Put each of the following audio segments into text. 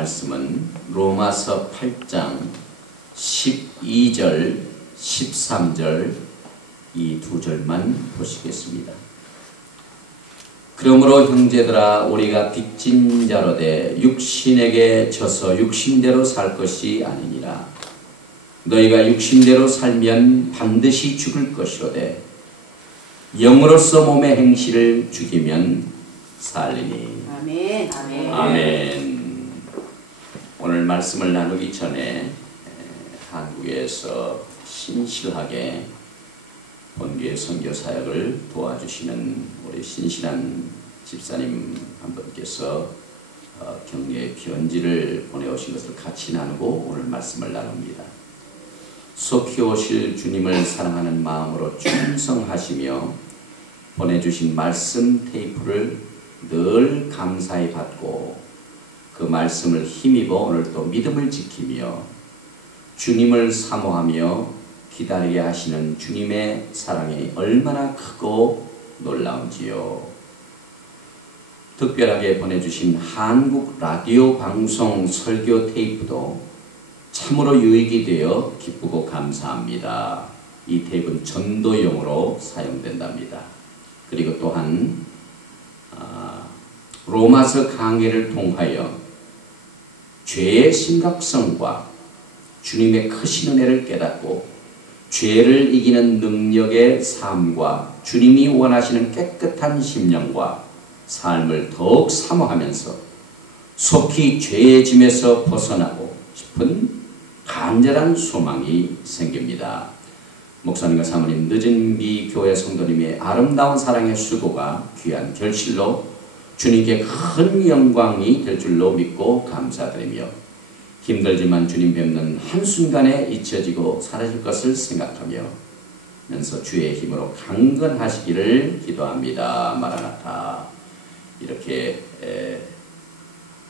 말씀은 로마서 8장 12절, 13절 이 두 절만 보시겠습니다. 그러므로 형제들아 우리가 빚진 자로 돼 육신에게 져서 육신대로 살 것이 아니니라. 너희가 육신대로 살면 반드시 죽을 것이로되 영으로서 몸의 행실을 죽이면 살리니. 아멘. 아멘. 아멘. 오늘 말씀을 나누기 전에 한국에서 신실하게 본교회 선교 사역을 도와주시는 우리 신실한 집사님 한 분께서 격려의 편지를 보내오신 것을 같이 나누고 오늘 말씀을 나눕니다. 속히 오실 주님을 사랑하는 마음으로 충성하시며 보내주신 말씀 테이프를 늘 감사히 받고 그 말씀을 힘입어 오늘 또 믿음을 지키며 주님을 사모하며 기다리게 하시는 주님의 사랑이 얼마나 크고 놀라운지요. 특별하게 보내주신 한국 라디오 방송 설교 테이프도 참으로 유익이 되어 기쁘고 감사합니다. 이 테이프는 전도용으로 사용된답니다. 그리고 또한 로마서 강해를 통하여 죄의 심각성과 주님의 크신 은혜를 깨닫고 죄를 이기는 능력의 삶과 주님이 원하시는 깨끗한 심령과 삶을 더욱 사모하면서 속히 죄의 짐에서 벗어나고 싶은 간절한 소망이 생깁니다. 목사님과 사모님 늦은비 교회 성도님의 아름다운 사랑의 수고가 귀한 결실로 주님께 큰 영광이 될 줄로 믿고 감사드리며 힘들지만 주님 뵙는 한순간에 잊혀지고 사라질 것을 생각하며 면서 주의 힘으로 강건하시기를 기도합니다. 마라나타. 이렇게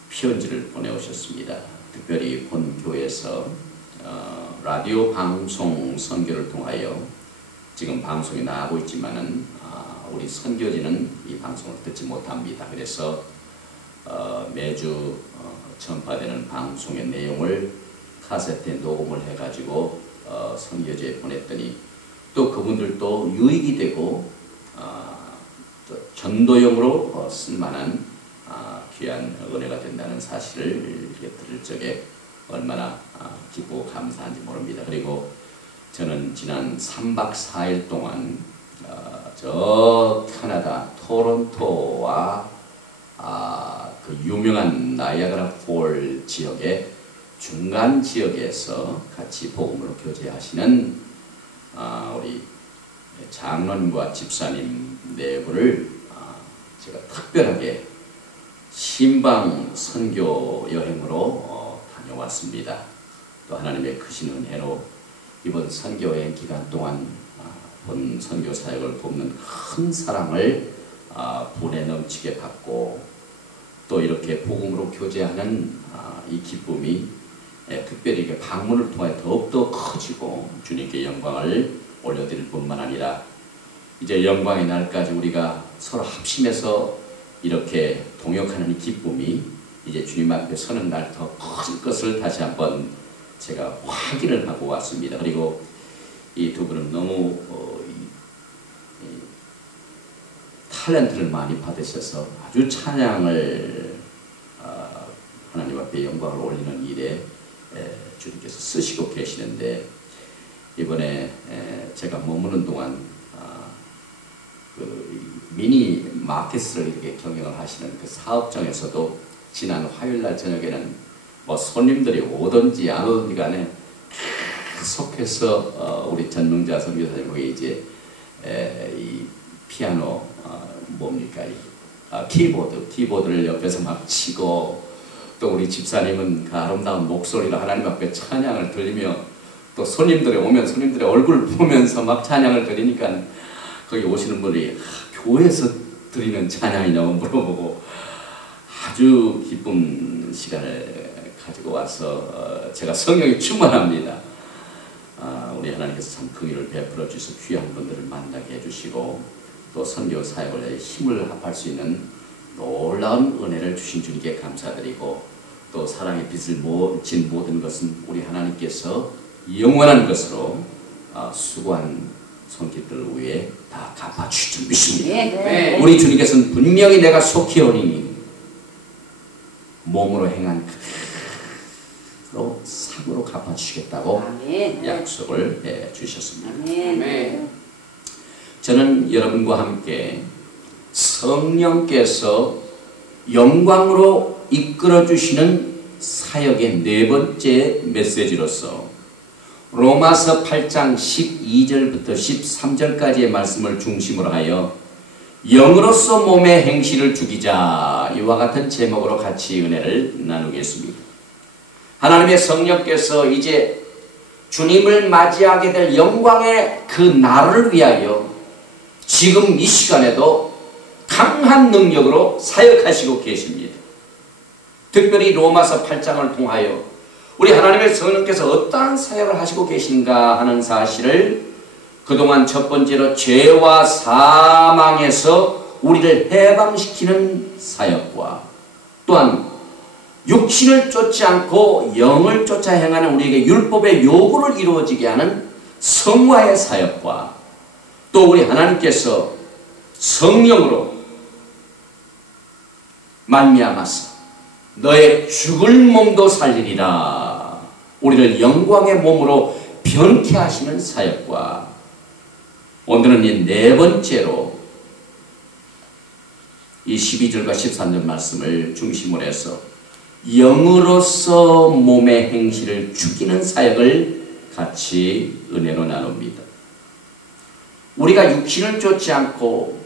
편지를 보내오셨습니다. 특별히 본교회에서 라디오 방송 선교를 통하여 지금 방송이 나가고 있지만은 우리 선교지는 이 방송을 듣지 못합니다. 그래서 매주 전파되는 방송의 내용을 카세트에 녹음을 해가지고 선교지에 보냈더니 또 그분들도 유익이 되고 또 전도용으로 쓸만한 귀한 은혜가 된다는 사실을 들을 적에 얼마나 기쁘고 감사한지 모릅니다. 그리고 저는 지난 3박 4일 동안 저 캐나다 토론토와 그 유명한 나이아가라 폴 지역의 중간 지역에서 같이 복음으로 교제하시는 우리 장로님과 집사님 네 분을 제가 특별하게 신방 선교 여행으로 다녀왔습니다. 또 하나님의 크신 은혜로 이번 선교 여행 기간 동안 본 선교 사역을 돕는 큰 사랑을 분에 넘치게 받고 또 이렇게 복음으로 교제하는 이 기쁨이 특별히 이게 방문을 통해 더욱더 커지고 주님께 영광을 올려드릴 뿐만 아니라 이제 영광의 날까지 우리가 서로 합심해서 이렇게 동역하는 이 기쁨이 이제 주님 앞에 서는 날 더 커질 것을 다시 한번 제가 확인을 하고 왔습니다. 그리고 이 두 분은 너무 탤런트를 많이 받으셔서 아주 찬양을 하나님 앞에 영광을 올리는 일에 주님께서 쓰시고 계시는데 이번에 제가 머무는 동안 그 미니 마켓을 이렇게 경영을 하시는 그 사업장에서도 지난 화요일날 저녁에는 뭐 손님들이 오든지 안 오든지 간에 계속해서 우리 전능자 선교사님에게 이제 이 피아노 뭡니까 키보드를 옆에서 막 치고 또 우리 집사님은 그 아름다운 목소리로 하나님 앞에 찬양을 드리며 또 손님들이 오면 손님들의 얼굴을 보면서 막 찬양을 드리니까 거기 오시는 분이 교회에서 드리는 찬양이냐고 물어보고 아주 기쁜 시간을 가지고 와서 제가 성령이 충만합니다. 우리 하나님께서 참 긍휼을 베풀어 주셔서 귀한 분들을 만나게 해주시고 또 선교 사역을 힘을 합할 수 있는 놀라운 은혜를 주신 주님께 감사드리고 또 사랑의 빛을 진 모든 것은 우리 하나님께서 영원한 것으로 수고한 손길들 위에 다 갚아주실 줄 믿습니다. 네. 우리 주님께서는 분명히 내가 속히 오리니 몸으로 행한 그대로 상으로 갚아주시겠다고 아멘. 약속을 해주셨습니다. 아멘. 저는 여러분과 함께 성령께서 영광으로 이끌어주시는 사역의 네 번째 메시지로서 로마서 8장 12절부터 13절까지의 말씀을 중심으로 하여 영으로서 몸의 행실을 죽이자, 이와 같은 제목으로 같이 은혜를 나누겠습니다. 하나님의 성령께서 이제 주님을 맞이하게 될 영광의 그 날을 위하여 지금 이 시간에도 강한 능력으로 사역하시고 계십니다. 특별히 로마서 8장을 통하여 우리 하나님의 성령께서 어떠한 사역을 하시고 계신가 하는 사실을 그동안 첫 번째로 죄와 사망에서 우리를 해방시키는 사역과 또한 육신을 쫓지 않고 영을 쫓아 행하는 우리에게 율법의 요구를 이루어지게 하는 성화의 사역과 또 우리 하나님께서 성령으로 말미암아서 너의 죽을 몸도 살리리라, 우리를 영광의 몸으로 변케 하시는 사역과 오늘은 이 네 번째로 이 12절과 13절 말씀을 중심으로 해서 영으로서 몸의 행실을 죽이는 사역을 같이 은혜로 나눕니다. 우리가 육신을 쫓지 않고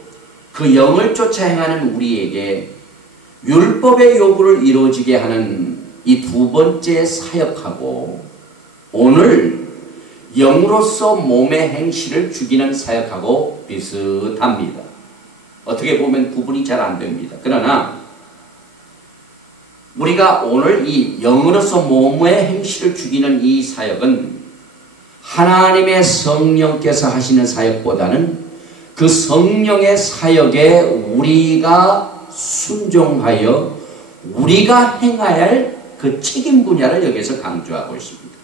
그 영을 쫓아 행하는 우리에게 율법의 요구를 이루어지게 하는 이 두 번째 사역하고 오늘 영으로서 몸의 행실을 죽이는 사역하고 비슷합니다. 어떻게 보면 구분이 잘 안 됩니다. 그러나 우리가 오늘 이 영으로서 몸의 행실을 죽이는 이 사역은 하나님의 성령께서 하시는 사역보다는 그 성령의 사역에 우리가 순종하여 우리가 행해야 할 그 책임 분야를 여기서 강조하고 있습니다.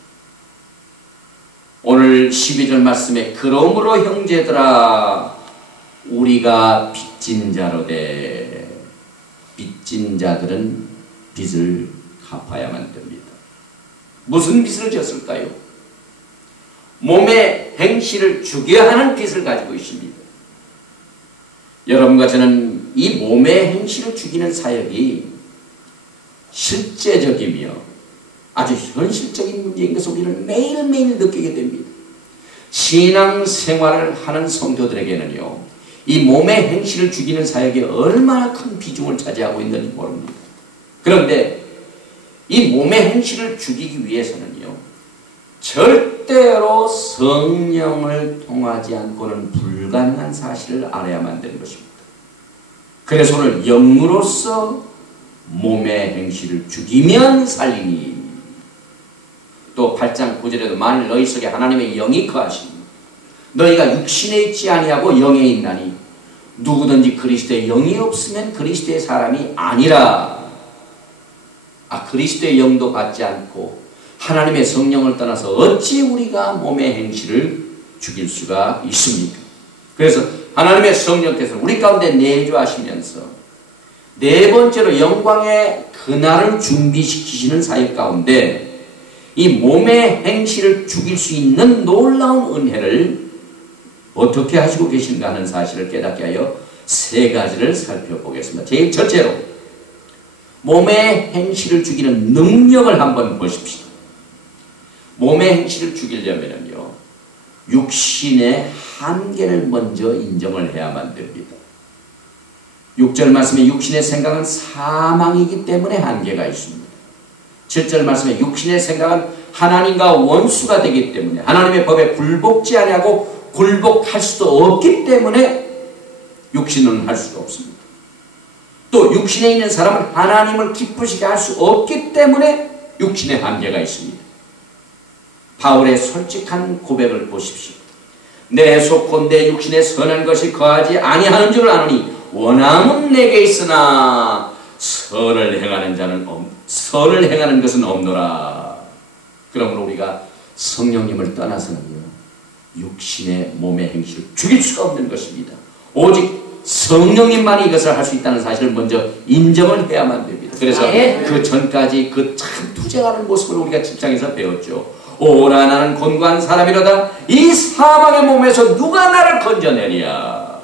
오늘 12절 말씀에 그러므로 형제들아 우리가 빚진 자로되, 빚진 자들은 빚을 갚아야만 됩니다. 무슨 빚을 졌을까요? 몸의 행실을 죽여야 하는 빚을 가지고 있습니다. 여러분과 저는 이 몸의 행실을 죽이는 사역이 실제적이며 아주 현실적인 문제인 것을 우리는 매일매일 느끼게 됩니다. 신앙생활을 하는 성도들에게는요, 이 몸의 행실을 죽이는 사역이 얼마나 큰 비중을 차지하고 있는지 모릅니다. 그런데 이 몸의 행실을 죽이기 위해서는요, 절대로 성령을 통하지 않고는 불가능한 사실을 알아야만 되는 것입니다. 그래서 오늘 영으로서 몸의 행실을 죽이면 살리니, 또 8장 9절에도 만일 너희 속에 하나님의 영이 거하시니 너희가 육신에 있지 아니하고 영에 있나니 누구든지 그리스도의 영이 없으면 그리스도의 사람이 아니라. 그리스도의 영도 받지 않고 하나님의 성령을 떠나서 어찌 우리가 몸의 행실을 죽일 수가 있습니까? 그래서 하나님의 성령께서 우리 가운데 내주하시면서 네 번째로 영광의 그날을 준비시키시는 사역 가운데 이 몸의 행실을 죽일 수 있는 놀라운 은혜를 어떻게 하시고 계신가 하는 사실을 깨닫게 하여 세 가지를 살펴보겠습니다. 제일 첫째로 몸의 행실을 죽이는 능력을 한번 보십시오. 몸의 행실을 죽이려면요, 육신의 한계를 먼저 인정을 해야만 됩니다. 6절 말씀에 육신의 생각은 사망이기 때문에 한계가 있습니다. 7절 말씀에 육신의 생각은 하나님과 원수가 되기 때문에 하나님의 법에 굴복지 아니하고 굴복할 수도 없기 때문에 육신은 할 수가 없습니다. 또 육신에 있는 사람은 하나님을 기쁘시게 할 수 없기 때문에 육신의 한계가 있습니다. 바울의 솔직한 고백을 보십시오. 내 속고 내 육신에 선한 것이 거하지 아니하는 줄 아노니 원함은 내게 있으나 선을 행하는 것은 없노라. 그러므로 우리가 성령님을 떠나서는요, 육신의 몸의 행실을 죽일 수가 없는 것입니다. 오직 성령님만이 이것을 할 수 있다는 사실을 먼저 인정을 해야만 됩니다. 그래서 그 전까지 그 참 투쟁하는 모습을 우리가 직장에서 배웠죠. 오라 나는 곤고한 사람이로다. 이 사망의 몸에서 누가 나를 건져내랴.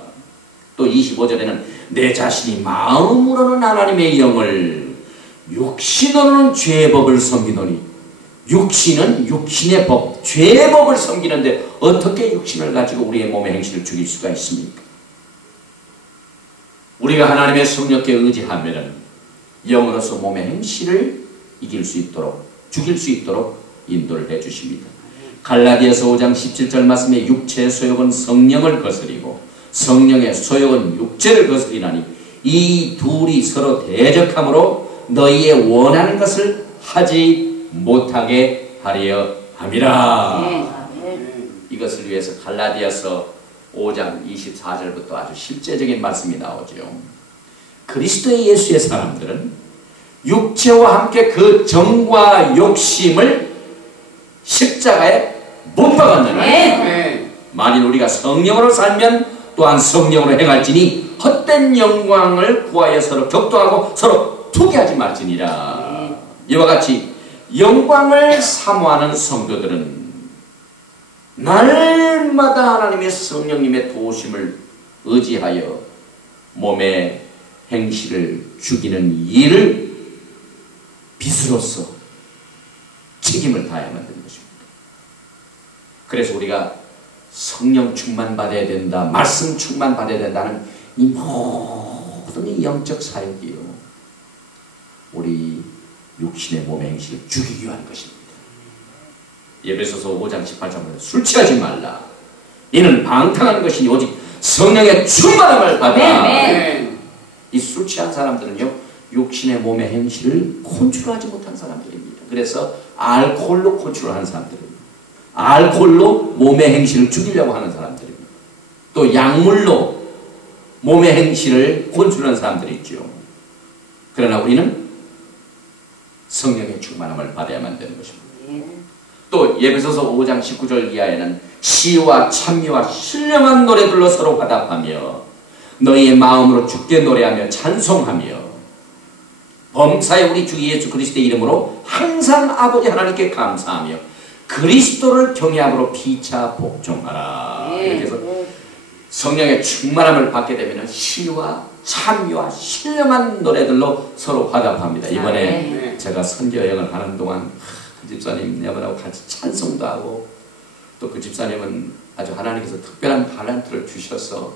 또 25절에는 내 자신이 마음으로는 하나님의 영을, 육신으로는 죄의 법을 섬기노니. 육신은 육신의 법, 죄의 법을 섬기는데 어떻게 육신을 가지고 우리의 몸의 행실을 죽일 수가 있습니까? 우리가 하나님의 성령께 의지하면 영으로서 몸의 행실을 이길 수 있도록, 죽일 수 있도록 인도를 해주십니다. 갈라디아서 5장 17절 말씀에 육체의 소욕은 성령을 거스리고 성령의 소욕은 육체를 거스리나니 이 둘이 서로 대적함으로 너희의 원하는 것을 하지 못하게 하려 함이라. 이것을 위해서 갈라디아서 5장 24절부터 아주 실제적인 말씀이 나오죠. 그리스도의 예수의 사람들은 육체와 함께 그 정과 욕심을 십자가에 못 박았느니라. 만일 우리가 성령으로 살면 또한 성령으로 행할지니 헛된 영광을 구하여 서로 격동하고 서로 투기하지 말지니라. 이와 같이 영광을 사모하는 성도들은 날마다 하나님의 성령님의 도우심을 의지하여 몸의 행실을 죽이는 일을 빚으로써 책임을 다해야만 되는 것입니다. 그래서 우리가 성령 충만 받아야 된다, 말씀 충만 받아야 된다는 이 모든 이 영적 사역이요, 우리 육신의 몸의 행실을 죽이기 위한 것입니다. 에베소서 5장 18절에 술 취하지 말라. 이는 방탕한 것이니 오직 성령의 충만함을 받아. 이 술 취한 사람들은요, 육신의 몸의 행실을 컨트롤하지 못한 사람들입니다. 그래서 알코올로 컨트롤하는 사람들입니다. 알코올로 몸의 행실을 죽이려고 하는 사람들입니다. 또 약물로 몸의 행실을 컨트롤하는 사람들이 있죠. 그러나 우리는 성령의 충만함을 받아야만 되는 것입니다. 또 에베소서 5장 19절 이하에는 시와 찬미와 신령한 노래들로 서로 화답하며 너희의 마음으로 주께 노래하며 찬송하며 범사에 우리 주 예수 그리스도의 이름으로 항상 아버지 하나님께 감사하며 그리스도를 경외함으로 피차 복종하라. 이렇게 해서 성령의 충만함을 받게 되면 시와 찬미와 신령한 노래들로 서로 화답합니다. 이번에 제가 선교 여행을 하는 동안 그 집사님 여러분하고 같이 찬송도 하고, 또 그 집사님은 아주 하나님께서 특별한 달란트를 주셔서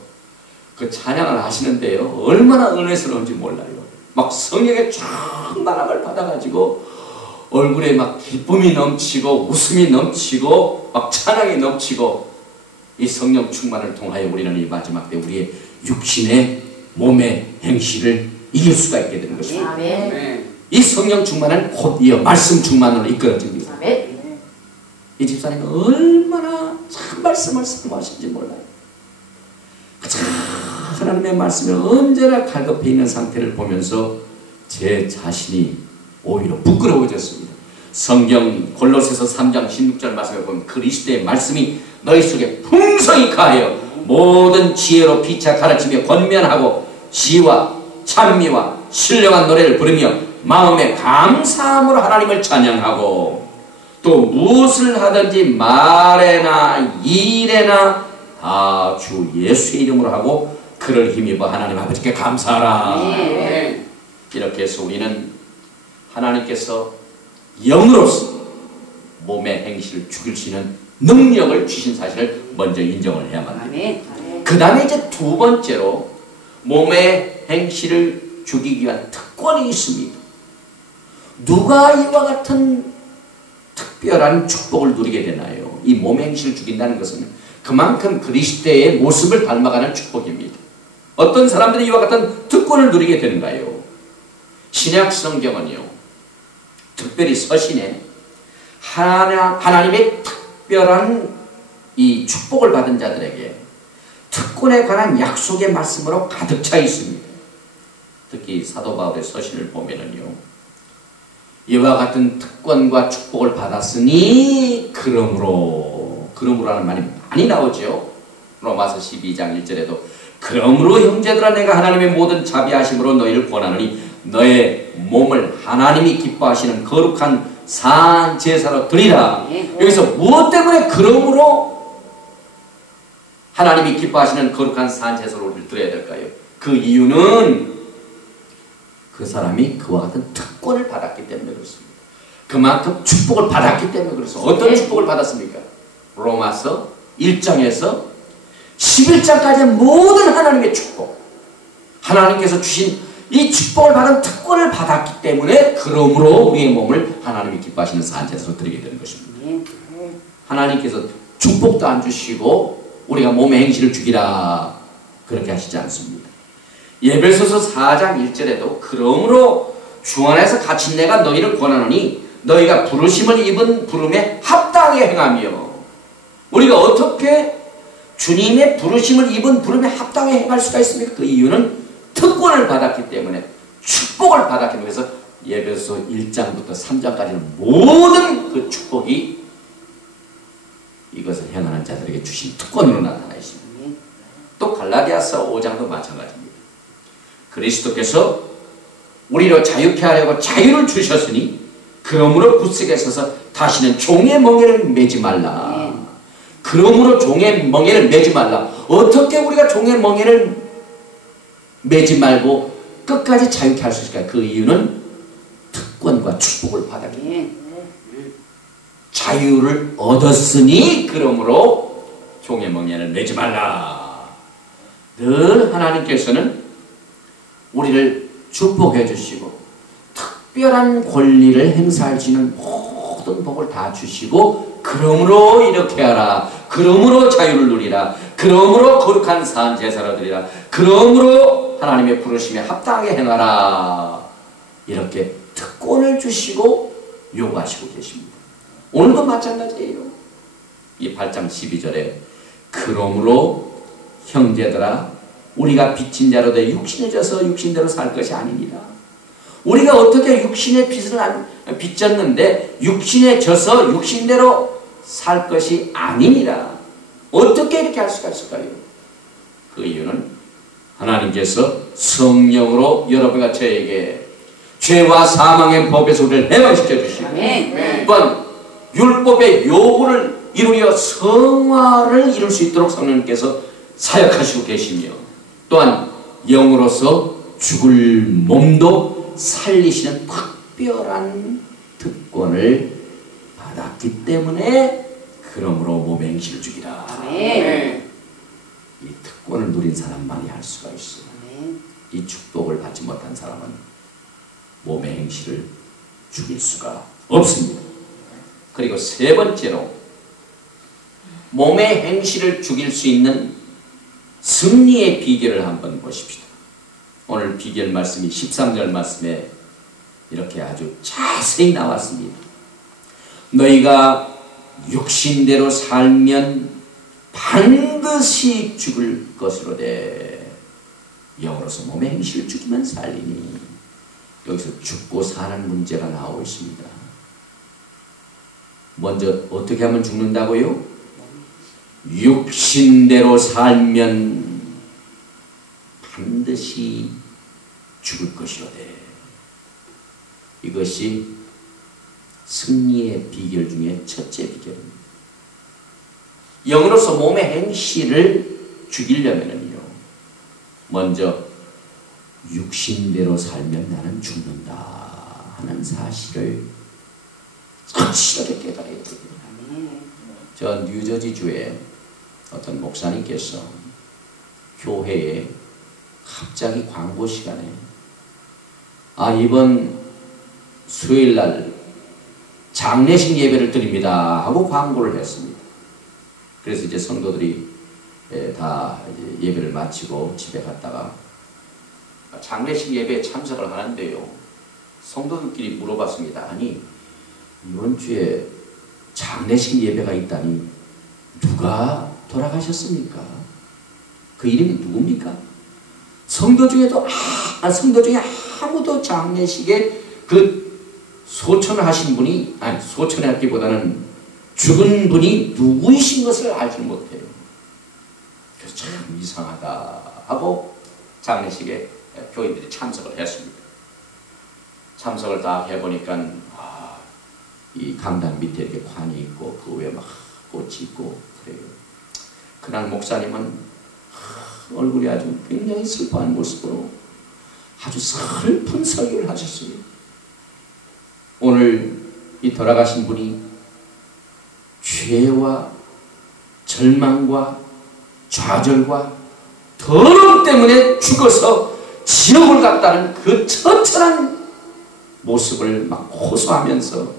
그 찬양을 하시는데요, 얼마나 은혜스러운지 몰라요. 막 성령의 충만함을 받아가지고 얼굴에 막 기쁨이 넘치고 웃음이 넘치고 막 찬양이 넘치고, 이 성령 충만을 통하여 우리는 이 마지막 때 우리의 육신의 몸의 행실을 이길 수가 있게 되는 것입니다. 이 성령 충만은 곧이어 말씀 충만으로 이끌어집니다. 이 집사님은 얼마나 참 말씀을 사모하신지 몰라요. 하나님의 말씀에 언제나 갈급해 있는 상태를 보면서 제 자신이 오히려 부끄러워졌습니다. 성경 골로새서 3장 16절 말씀에 보면 그리스도의 말씀이 너희 속에 풍성히 가하여 모든 지혜로 피차 가르치며 권면하고 시와 찬미와 신령한 노래를 부르며 마음에 감사함으로 하나님을 찬양하고, 또 무엇을 하든지 말에나 일에나 다 주 예수의 이름으로 하고 그를 힘입어 하나님 아버지께 감사하라. 이렇게 해서 우리는 하나님께서 영으로서 몸의 행실을 죽일 수 있는 능력을 주신 사실을 먼저 인정을 해야만 됩니다. 그 다음에 이제 두 번째로 몸의 행실을 죽이기 위한 특권이 있습니다. 누가 이와 같은 특별한 축복을 누리게 되나요? 이 몸의 행실을 죽인다는 것은 그만큼 그리스도의 모습을 닮아가는 축복입니다. 어떤 사람들이 이와 같은 특권을 누리게 되는가요? 신약 성경은요, 특별히 서신에 하나님의 특별한 이 축복을 받은 자들에게 특권에 관한 약속의 말씀으로 가득 차 있습니다. 특히 사도 바울의 서신을 보면은요, 이와 같은 특권과 축복을 받았으니 그러므로라는 말이 많이 나오죠. 로마서 12장 1절에도 그러므로 형제들아 내가 하나님의 모든 자비하심으로 너희를 권하노니 너의 몸을 하나님이 기뻐하시는 거룩한 산 제사로 드리라. 여기서 무엇 때문에 그러므로 하나님이 기뻐하시는 거룩한 산 제사로 드려야 될까요? 그 이유는 그 사람이 그와 같은 특권을 받았기 때문에 그렇습니다. 그만큼 축복을 받았기 때문에 그렇습니다. 어떤 축복을 받았습니까? 로마서 1장에서 11장까지의 모든 하나님의 축복, 하나님께서 주신 이 축복을 받은 특권을 받았기 때문에 그러므로 우리의 몸을 하나님이 기뻐하시는 산제사로 드리게 되는 것입니다. 하나님께서 축복도 안 주시고 우리가 몸의 행실을 죽이라 그렇게 하시지 않습니다. 에베소서 4장 1절에도 그러므로 주 안에서 갇힌 내가 너희를 권하노니 너희가 부르심을 입은 부름에 합당히 행하며, 우리가 어떻게 주님의 부르심을 입은 부름에 합당히 행할 수가 있습니까? 그 이유는 특권을 받았기 때문에, 축복을 받았기 때문에. 그래서 에베소서 1장부터 3장까지는 모든 그 축복이 이것을 행하는 자들에게 주신 특권으로 나타나 있습니다. 또 갈라디아서 5장도 마찬가지입니다. 그리스도께서 우리로 자유케 하려고 자유를 주셨으니 그러므로 굳세게 서서 다시는 종의 멍에를 매지 말라. 그러므로 종의 멍에를 매지 말라. 어떻게 우리가 종의 멍에를 매지 말고 끝까지 자유케 할 수 있을까요? 그 이유는 특권과 축복을 받았기 때문에. 자유를 얻었으니 그러므로 종의 멍에를 매지 말라. 늘 하나님께서는 우리를 축복해 주시고 특별한 권리를 행사할 수 있는 모든 복을 다 주시고, 그러므로 이렇게 하라, 그러므로 자유를 누리라, 그러므로 거룩한 산 제사를 드리라, 그러므로 하나님의 부르심에 합당하게 행하라, 이렇게 특권을 주시고 요구하시고 계십니다. 오늘도 마찬가지예요. 이 8장 12절에 그러므로 형제들아 우리가 빚진 자로 돼 육신에 져서 육신대로 살 것이 아니니라. 우리가 어떻게 육신의 빚을 빚졌는데 육신에 져서 육신대로 살 것이 아니니라. 어떻게 이렇게 할 수가 있을까요? 그 이유는 하나님께서 성령으로 여러분과 저에게 죄와 사망의 법에서 우리를 해방시켜 주시고, 또한 율법의 요구를 이루려 성화를 이룰 수 있도록 성령님께서 사역하시고 계시며, 또한 영으로서 죽을 몸도 살리시는 특별한 특권을 받았기 때문에 그러므로 몸의 행실을 죽이라. 이 특권을 누린 사람만이 할 수가 있어요. 이 축복을 받지 못한 사람은 몸의 행실을 죽일 수가 없습니다. 그리고 세 번째로 몸의 행실을 죽일 수 있는 승리의 비결을 한번 보십시다. 오늘 비결 말씀이 13절 말씀에 이렇게 아주 자세히 나왔습니다. 너희가 육신대로 살면 반드시 죽을 것으로되 영으로서 몸의 행실을 죽이면 살리니. 여기서 죽고 사는 문제가 나오고 있습니다. 먼저 어떻게 하면 죽는다고요? 육신대로 살면 반드시 죽을 것이로되. 이것이 승리의 비결 중에 첫째 비결입니다. 영으로서 몸의 행실을 죽이려면요, 먼저 육신대로 살면 나는 죽는다 하는 사실을 확실하게 깨달아야 됩니다. 저 뉴저지주에 어떤 목사님께서 교회에 갑자기 광고 시간에 이번 수요일날 장례식 예배를 드립니다 하고 광고를 했습니다. 그래서 이제 성도들이 다 이제 예배를 마치고 집에 갔다가 장례식 예배에 참석을 하는데요, 성도들끼리 물어봤습니다. 아니, 이번 주에 장례식 예배가 있다니 누가 돌아가셨습니까? 그 이름이 누굽니까? 성도 중에도 성도 중에 아무도 장례식에 그 소천하신 분이 소천했기보다는 죽은 분이 누구이신 것을 알지 못해요. 그래서 참 이상하다 하고 장례식에 교인들이 참석을 했습니다. 참석을 다 해보니까 이 강당 밑에 이렇게 관이 있고 그 위에 막 꽃이 있고 그래요. 그날 목사님은 얼굴이 아주 굉장히 슬퍼한 모습으로 아주 슬픈 설교를 하셨어요. 오늘 이 돌아가신 분이 죄와 절망과 좌절과 더러움 때문에 죽어서 지옥을 갔다는 그 처참한 모습을 막 호소하면서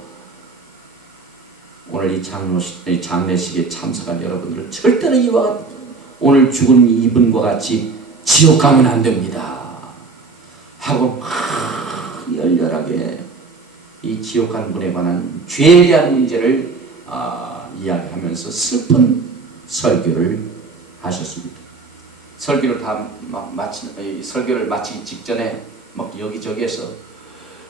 오늘 이 장례식에 참석한 여러분들은 절대로 이와 오늘 죽은 이분과 같이 지옥 가면 안 됩니다 하고 막 열렬하게 이 지옥 간 분에 관한 죄에 대한 문제를 이야기하면서 슬픈 설교를 하셨습니다. 설교를 설교를 마치기 직전에 막 여기저기에서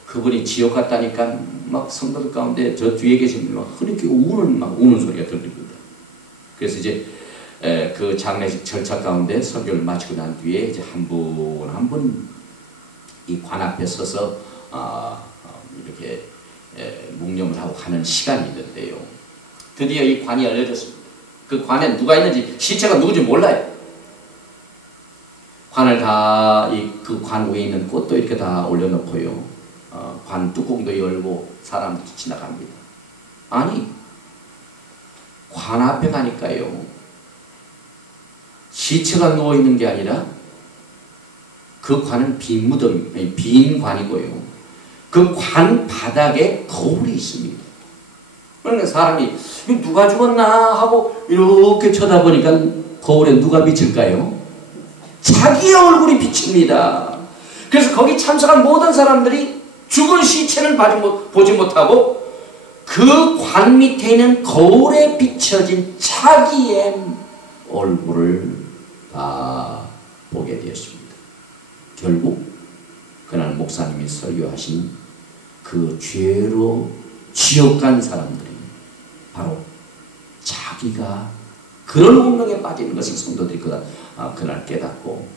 그분이 지옥 갔다니까 막 성도들 가운데 저 뒤에 계신 분이 막 흐릿게 우는 소리가 들립니다. 그래서 이제 그 장례식 절차 가운데 설교를 마치고 난 뒤에 이제 한 분 한 분 이 관 앞에 서서 이렇게 묵념을 하고 하는 시간이 있는데요. 드디어 이 관이 열려졌습니다. 그 관에 누가 있는지 시체가 누군지 몰라요. 관을 다 그 관 위에 있는 꽃도 이렇게 다 올려놓고요. 관 뚜껑도 열고 사람들이 지나갑니다. 아니 관 앞에 가니까요. 시체가 누워있는 게 아니라 그 관은 빈 무덤, 빈 관이고요. 그 관 바닥에 거울이 있습니다. 그러니까 사람이 누가 죽었나 하고 이렇게 쳐다보니까 거울에 누가 비칠까요? 자기의 얼굴이 비칩니다. 그래서 거기 참석한 모든 사람들이 죽은 시체는 보지 못하고 그 관 밑에 있는 거울에 비춰진 자기의 얼굴을 다 보게 되었습니다. 결국 그날 목사님이 설교하신 그 죄로 지옥 간 사람들이 바로 자기가 그런 운명에 빠지는 것을 성도들이 그날 깨닫고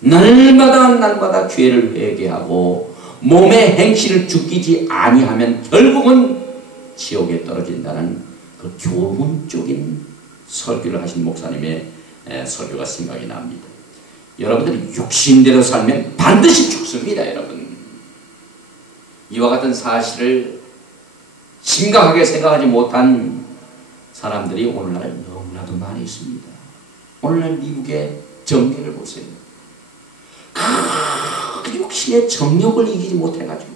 날마다 죄를 회개하고 몸의 행실을 죽이지 아니하면 결국은 지옥에 떨어진다는 그 교훈적인 설교를 하신 목사님의 설교가 생각이 납니다. 여러분들이 육신대로 살면 반드시 죽습니다. 여러분 이와 같은 사실을 심각하게 생각하지 못한 사람들이 오늘날 너무나도 많이 있습니다. 오늘날 미국의 정계를 보세요. 그 육신의 정욕을 이기지 못해가지고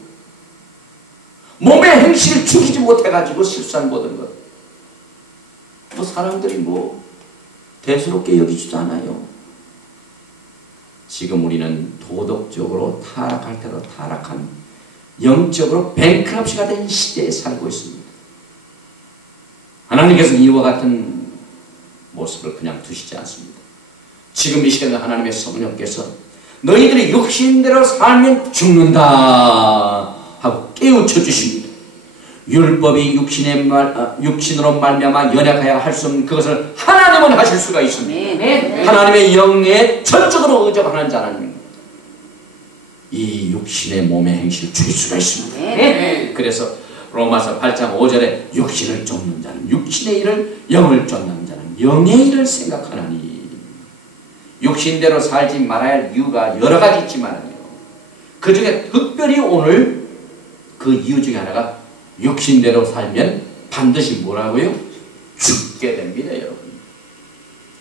몸의 행실을 죽이지 못해가지고 실수한 모든 것 사람들이 대수롭게 여기지도 않아요. 지금 우리는 도덕적으로 타락할 대로 타락한 영적으로 뱅크럽시가 된 시대에 살고 있습니다. 하나님께서 이와 같은 모습을 그냥 두시지 않습니다. 지금 이 시간에 하나님의 성령께서 너희들이 육신대로 살면 죽는다 하고 깨우쳐 주십니다. 율법이 육신으로 말미암아 연약하여 할 수 없는 그것을 하나님은 하실 수가 있습니다. 하나님의 영에 전적으로 의존하는 자는 이 육신의 몸의 행실을 죽일 수가 있습니다. 그래서 로마서 8장 5절에 육신을 쫓는 자는 육신의 일을, 영을 쫓는 자는 영의 일을 생각하나니. 육신대로 살지 말아야 할 이유가 여러 가지 있지만요. 그 중에 특별히 오늘 그 이유 중에 하나가 육신대로 살면 반드시 뭐라고요? 죽게 됩니다, 여러분.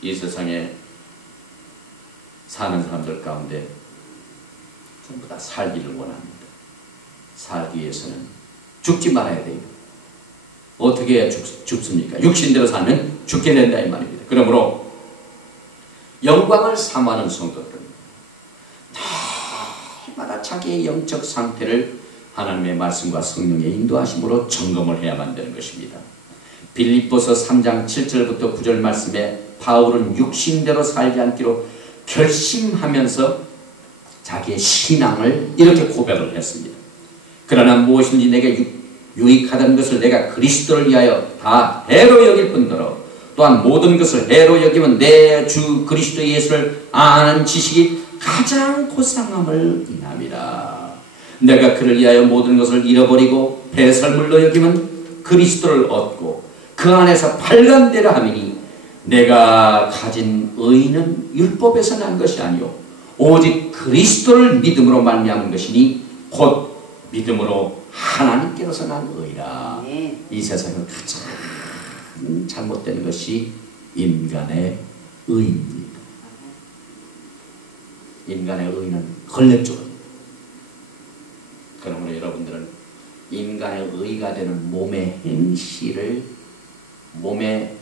이 세상에 사는 사람들 가운데 전부 다 살기를 원합니다. 살기 위해서는 죽지 말아야 돼요. 어떻게 해야 죽습니까? 육신대로 살면 죽게 된다 이 말입니다. 그러므로 영광을 사모하는 성도들은 날마다 자기의 영적 상태를 하나님의 말씀과 성령의 인도하심으로 점검을 해야만 되는 것입니다. 빌립보서 3장 7절부터 9절 말씀에 바울은 육신대로 살지 않기로 결심하면서 자기의 신앙을 이렇게 고백을 했습니다. 그러나 무엇인지 내게 유익하던 것을 내가 그리스도를 위하여 다 해로 여길 뿐더러 또한 모든 것을 해로 여기면 내 주 그리스도 예수를 아는 지식이 가장 고상함을 인함이라. 내가 그를 위하여 모든 것을 잃어버리고 배설물로 여기면 그리스도를 얻고 그 안에서 발간되라 하미니 내가 가진 의는 율법에서 난 것이 아니요 오직 그리스도를 믿음으로 말미암은 것이니 곧 믿음으로 하나님께로서 난 의라. 이 세상은 가장 잘못된 것이 인간의 의입니다. 인간의 의는 걸레쪽은. 그러므로 여러분들은 인간의 의가 되는 몸의 행실을 몸의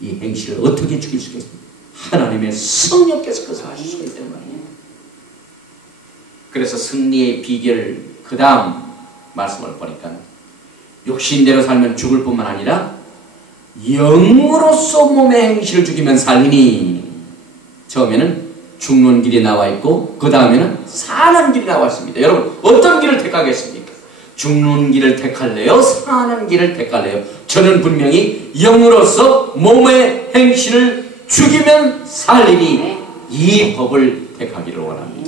이 행실을 어떻게 죽일 수 있겠습니까? 하나님의 성령께서 그것을 하실 수 있기 때문에. 그래서 승리의 비결 그 다음 말씀을 보니까 육신대로 살면 죽을 뿐만 아니라 영으로서 몸의 행실을 죽이면 살리니. 처음에는 죽는 길이 나와 있고 그 다음에는 사는 길이 나와 있습니다. 여러분 어떤 길을 택하겠습니까? 죽는 길을 택할래요? 사는 길을 택할래요? 저는 분명히 영으로서 몸의 행실을 죽이면 살리니 이 법을 택하기를 원합니다.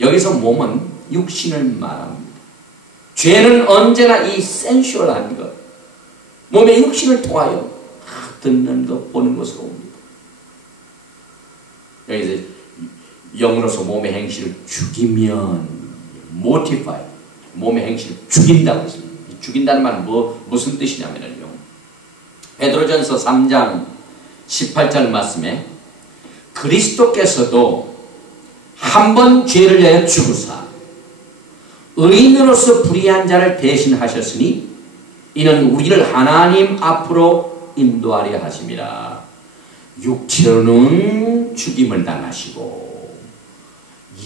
여기서 몸은 육신을 말합니다. 죄는 언제나 이 센슈얼한 것, 몸의 육신을 통하여 듣는 것, 보는 것으로 옵니다. 여기서 영으로서 몸의 행실을 죽이면 mortify, 몸의 행실을 죽인다고 했습니다. 죽인다는 말은 무슨 뜻이냐면요, 베드로전서 3장 18절 말씀에 그리스도께서도 한 번 죄를 위하여 죽으사 의인으로서 불의한 자를 대신하셨으니 이는 우리를 하나님 앞으로 인도하려 하심이라. 육체로는 죽임을 당하시고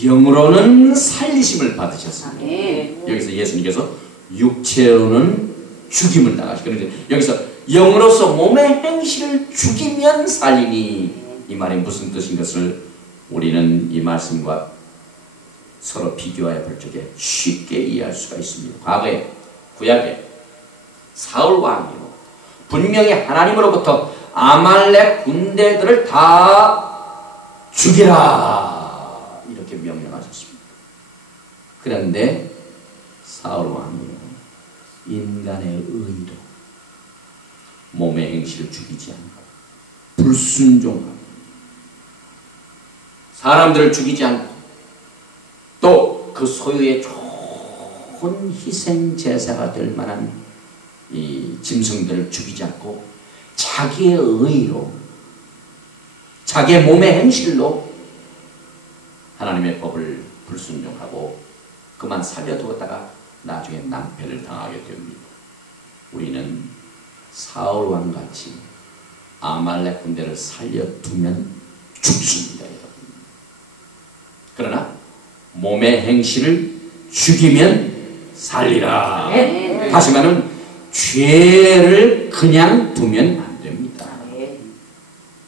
영으로는 살리심을 받으셨습니다. 여기서 예수님께서 육체로는 죽임을 당하시고, 그런데 여기서 영으로서 몸의 행실을 죽이면 살리니, 이 말이 무슨 뜻인 것을 우리는 이 말씀과 서로 비교하여 볼 적에 쉽게 이해할 수가 있습니다. 과거에 구약에 사울 왕이요 분명히 하나님으로부터 아말렉 군대들을 다 죽이라 이렇게 명령하셨습니다. 그런데 사울 왕이요 인간의 의로 몸의 행실을 죽이지 않고 불순종하고 사람들을 죽이지 않고 또 그 소유의 좋은 희생 제사가 될 만한 이 짐승들을 죽이지 않고 자기의 의로 자기의 몸의 행실로 하나님의 법을 불순종하고 그만 살려두었다가 나중에 낭패를 당하게 됩니다. 우리는 사울 왕같이 아말렉 군대를 살려두면 죽습니다. 그러나 몸의 행실을 죽이면 살리라. 다시 말하면 죄를 그냥 두면 안 됩니다.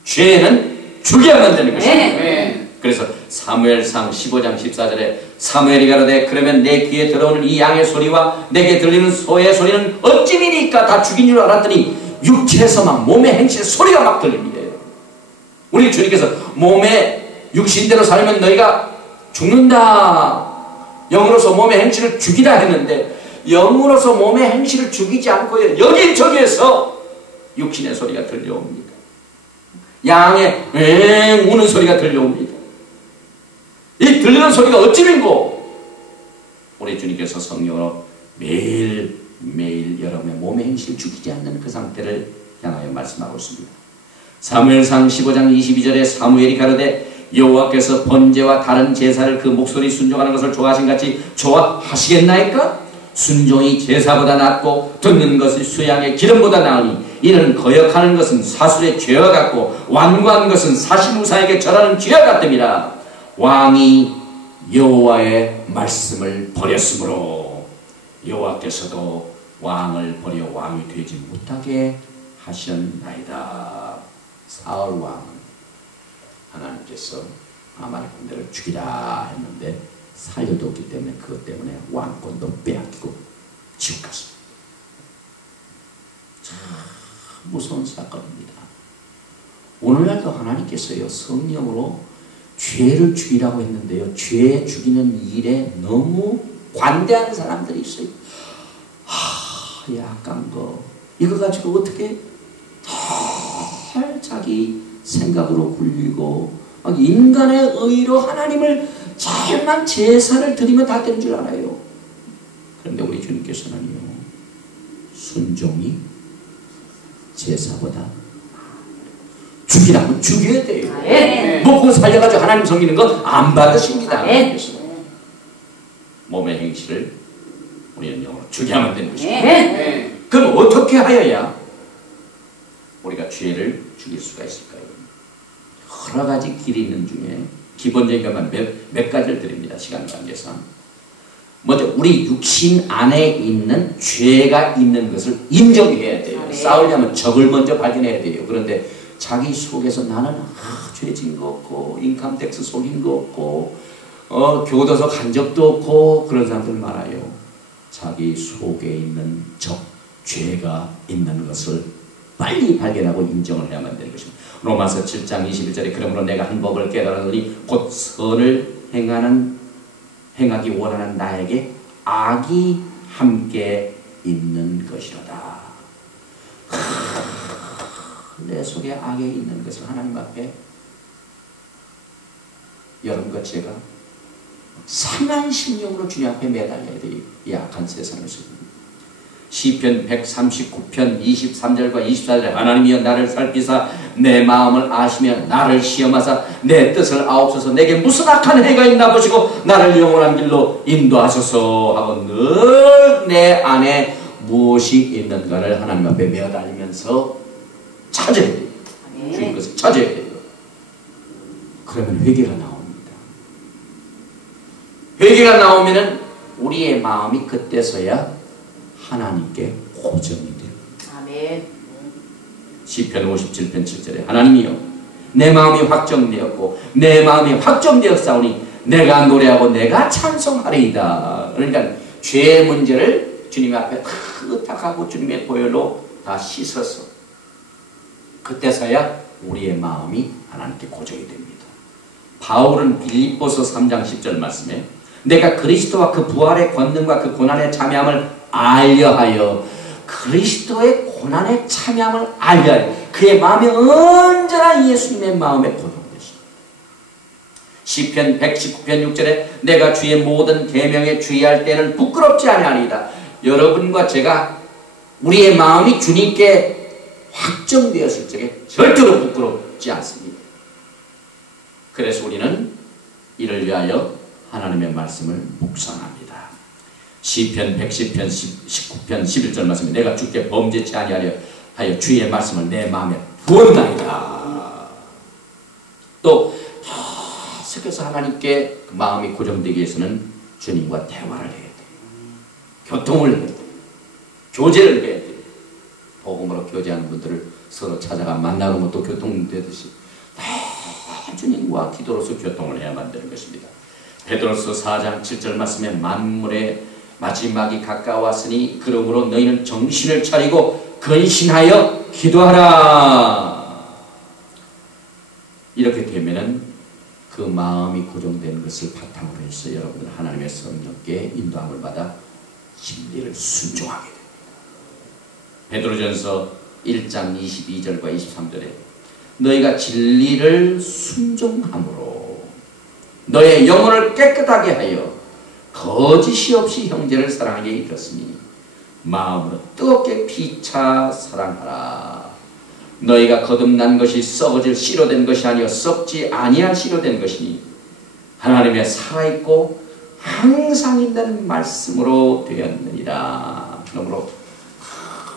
죄는 죽여야만 되는 것입니다. 그래서 사무엘상 15장 14절에 사무엘이 가로되 그러면 내 귀에 들어오는 이 양의 소리와 내게 들리는 소의 소리는 어찌미니까 다 죽인 줄 알았더니 육체에서 막 몸의 행실 소리가 막 들립니다. 우리 주님께서 몸의 육신대로 살면 너희가 죽는다. 영으로서 몸의 행실을 죽이라 했는데 영으로서 몸의 행실을 죽이지 않고 여기저기에서 육신의 소리가 들려옵니다. 양의 엥 우는 소리가 들려옵니다. 이 들리는 소리가 어찌민고 우리 주님께서 성령으로 매일매일 여러분의 몸의 행실을 죽이지 않는 그 상태를 향하여 말씀하고 있습니다. 사무엘상 15장 22절에 사무엘이 가로되 여호와께서 번제와 다른 제사를 그 목소리 순종하는 것을 좋아하신 같이 좋아하시겠나이까? 순종이 제사보다 낫고 듣는 것이 수양의 기름보다 나으니 이는 거역하는 것은 사술의 죄와 같고 완고한 것은 사실무사에게 절하는 죄와 같음이라. 왕이 여호와의 말씀을 버렸으므로 여호와께서도 왕을 버려 왕이 되지 못하게 하셨나이다. 사울 왕은 하나님께서 하만의 군대를 죽이라 했는데 살려뒀기 때문에 그것 때문에 왕권도 빼앗기고 지옥 갔습니다. 참 무서운 사건입니다. 오늘날도 하나님께서요 성령으로 죄를 죽이라고 했는데요, 죄 죽이는 일에 너무 관대한 사람들이 있어요. 약간 거 이거 가지고 어떻게 잘 자기 생각으로 굴리고 막 인간의 의로 하나님을 잘만 제사를 드리면 다 되는 줄 알아요. 그런데 우리 주님께서는요, 순종이 제사보다 죽이라면 죽여야 돼요. 먹고 살려가지고 하나님 섬기는 건 안 받으십니다. 몸의 행실을 우리는 영으로 죽여야만 되는 것입니다. 그럼 어떻게 하여야 우리가 죄를 죽일 수가 있을까요? 여러 가지 길이 있는 중에 기본적인 것만 몇 가지를 드립니다. 시간 관계상. 먼저 우리 육신 안에 있는 죄가 있는 것을 인정해야 돼요. 싸우려면 적을 먼저 발견해야 돼요. 그런데 자기 속에서 나는 죄 진 거 없고 인컴택스 속인 거 없고 교도소 간 적도 없고 그런 사람들 많아요. 자기 속에 있는 적, 죄가 있는 것을 빨리 발견하고 인정을 해야만 되는 것입니다. 로마서 7장 21절에 그러므로 내가 한 법을 깨달았으니 곧 선을 행하기 원하는 나에게 악이 함께 있는 것이로다. 내 속에 악이 있는 것을 하나님 앞에 여러분과 제가 상한 심령으로 주님 앞에 매달려야 돼요. 이 악한 세상에서. 시편 139편 23절과 24절에 하나님이여 나를 살피사 내 마음을 아시며 나를 시험하사 내 뜻을 아옵소서. 내게 무슨 악한 해가 있나 보시고 나를 영원한 길로 인도하소서 하고 늘 내 안에 무엇이 있는가를 하나님 앞에 매달리면서 찾아야 돼요. 주님 것을 찾아야 돼요. 그러면 회개가 나옵니다. 회개가 나오면은 우리의 마음이 그때서야 하나님께 고정이 됩니다. 아멘. 시편 57편 7절에 하나님이여 내 마음이 확정되었고 내 마음이 확정되었사오니 내가 노래하고 내가 찬송하리이다. 그러니까 죄의 문제를 주님 앞에 다 의탁하고 주님의 보혈로 다 씻어서 그때서야 우리의 마음이 하나님께 고정이 됩니다. 바울은 빌립보서 3장 10절 말씀에 내가 그리스도와 그 부활의 권능과 그 고난의 참여함을 알려하여 그리스도의 고난에 참여함을 알려하여 그의 마음이 언제나 예수님의 마음에 고정되었습니다. 시편 119편 6절에 내가 주의 모든 계명에 주의할 때는 부끄럽지 아니하리이다. 여러분과 제가 우리의 마음이 주님께 확정되었을 적에 절대로 부끄럽지 않습니다. 그래서 우리는 이를 위하여 하나님의 말씀을 묵상합니다. 시편 110편 19편 11절 말씀에 내가 주께 범죄치 아니하려 하여 주의 말씀을 내 마음에 부었나이다. 또 계속해서 하나님께 그 마음이 고정되기 위해서는 주님과 대화를 해야 돼요. 교통을 해야 돼요. 교제를 해야 돼요. 복음으로 교제하는 분들을 서로 찾아가 만나고 또 교통되듯이 주님과 기도로서 교통을 해야만 되는 것입니다. 베드로서 4장 7절 말씀에 만물의 마지막이 가까웠으니 그러므로 너희는 정신을 차리고 근신하여 기도하라. 이렇게 되면은 그 마음이 고정되는 것을 바탕으로 해서 여러분은 하나님의 성령께 인도함을 받아 진리를 순종하게 됩니다. 베드로전서 1장 22절과 23절에 너희가 진리를 순종함으로 너의 영혼을 깨끗하게 하여 거짓이 없이 형제를 사랑하게 이르렀으니 마음으로 뜨겁게 피차 사랑하라. 너희가 거듭난 것이 썩어질 씨로 된 것이 아니요 썩지 아니할 씨로 된 것이니 하나님의 살아있고 항상 있는 말씀으로 되었느니라. 그러므로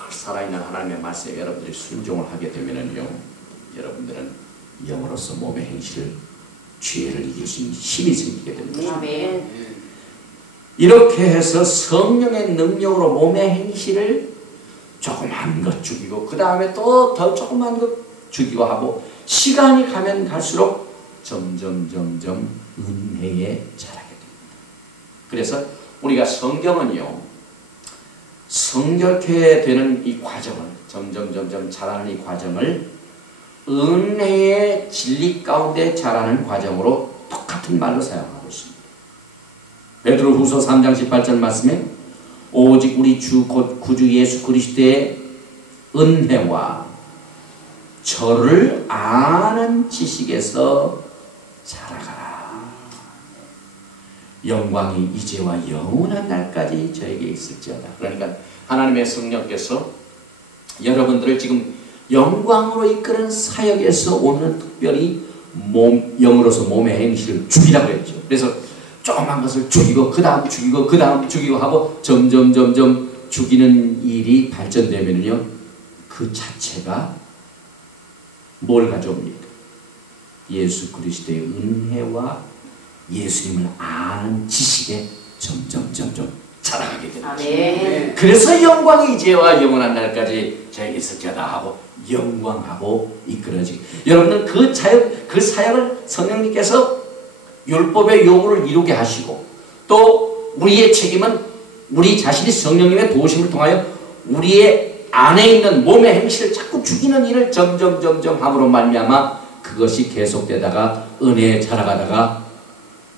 살아있는 하나님의 말씀에 여러분들이 순종을 하게 되면은요, 여러분들은 영으로서 몸의 행실을 죄를 이길 수 있는 힘이 생기게 됩니다. 아멘. 이렇게 해서 성령의 능력으로 몸의 행실을 조그만 것 죽이고 그 다음에 또 더 조그만 것 죽이고 하고 시간이 가면 갈수록 점점 은혜에 자라게 됩니다. 그래서 우리가 성경은요, 성결케 되는 이 과정을, 점점 자라는 이 과정을 은혜의 진리 가운데 자라는 과정으로 똑같은 말로 사용하고 있습니다. 베드로후서 3장 18절 말씀에 오직 우리 주 곧 구주 예수 그리스도의 은혜와 저를 아는 지식에서 자라가라. 영광이 이제와 영원한 날까지 저에게 있을지어다. 그러니까 하나님의 성령께서 여러분들을 지금 영광으로 이끄는 사역에서 오늘 특별히 영으로서 몸의 행실을 죽이라고 했죠. 그래서 조그만 것을 죽이고 그 다음 죽이고 그 다음 죽이고 하고 점점 죽이는 일이 발전되면요, 그 자체가 뭘 가져옵니까? 예수 그리스도의 은혜와 예수님을 아는 지식에 점점 자라가게 되는 거죠. 그래서 영광이 이제와 영원한 날까지 저에게 있을지어다 하고 영광하고 이끌어지기. 여러분은 그 사역을 성령님께서 율법의 요구를 이루게 하시고, 또 우리의 책임은 우리 자신이 성령님의 도우심을 통하여 우리의 안에 있는 몸의 행실을 자꾸 죽이는 일을 점점 함으로 말미암아 그것이 계속되다가 은혜에 자라가다가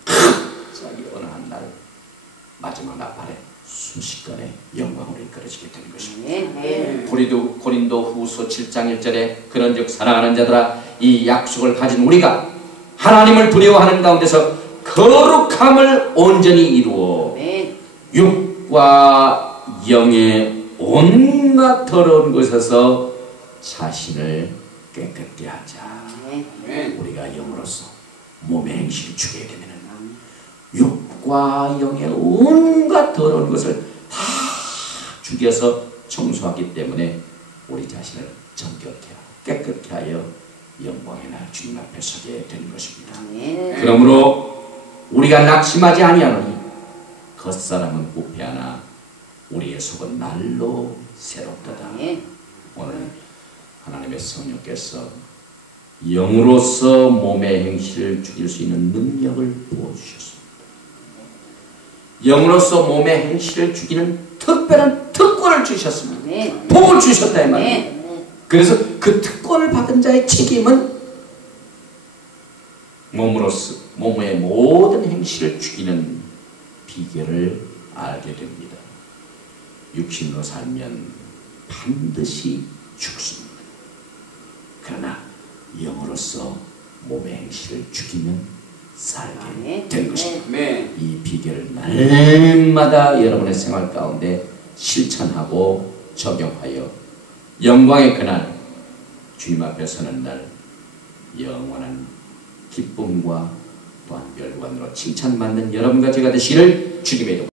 자기 어느 한 날 마지막 나팔에 순식간에 영광으로 이끌어지게 되는 것입니다. 고린도 후서 7장 1절에 그런즉 사랑하는 자들아 이 약속을 가진 우리가 하나님을 두려워하는 가운데서 거룩함을 온전히 이루어 육과 영의 온갖 더러운 것에서 자신을 깨끗게 하자. 우리가 영으로서 몸의 행실을 죽여야 되면 육과 영의 온갖 더러운 것을 다 죽여서 청소하기 때문에 우리 자신을 정결케 하고 깨끗게 하여 영광의 날 주님 앞에 서게 되는 것입니다. 그러므로 우리가 낙심하지 아니하노니 겉사람은 부패하나 우리의 속은 날로 새롭도다. 오늘 하나님의 성령께서 영으로서 몸의 행실을 죽일 수 있는 능력을 부어주셨습니다. 영으로서 몸의 행실을 죽이는 특별한 특권을 주셨습니다. 복을 주셨다 이 말입니다. 그래서 그 특권을 받은 자의 책임은 몸의 모든 행실을 죽이는 비결을 알게 됩니다. 육신으로 살면 반드시 죽습니다. 그러나 영으로서 몸의 행실을 죽이면 살게 된 것입니다. 이 비결을 날마다 여러분의 생활 가운데 실천하고 적용하여 영광의 그날 주님 앞에 서는 날 영원한 기쁨과 또한 열관으로 칭찬받는 여러분과 제가 되시기를 주님의 이름으로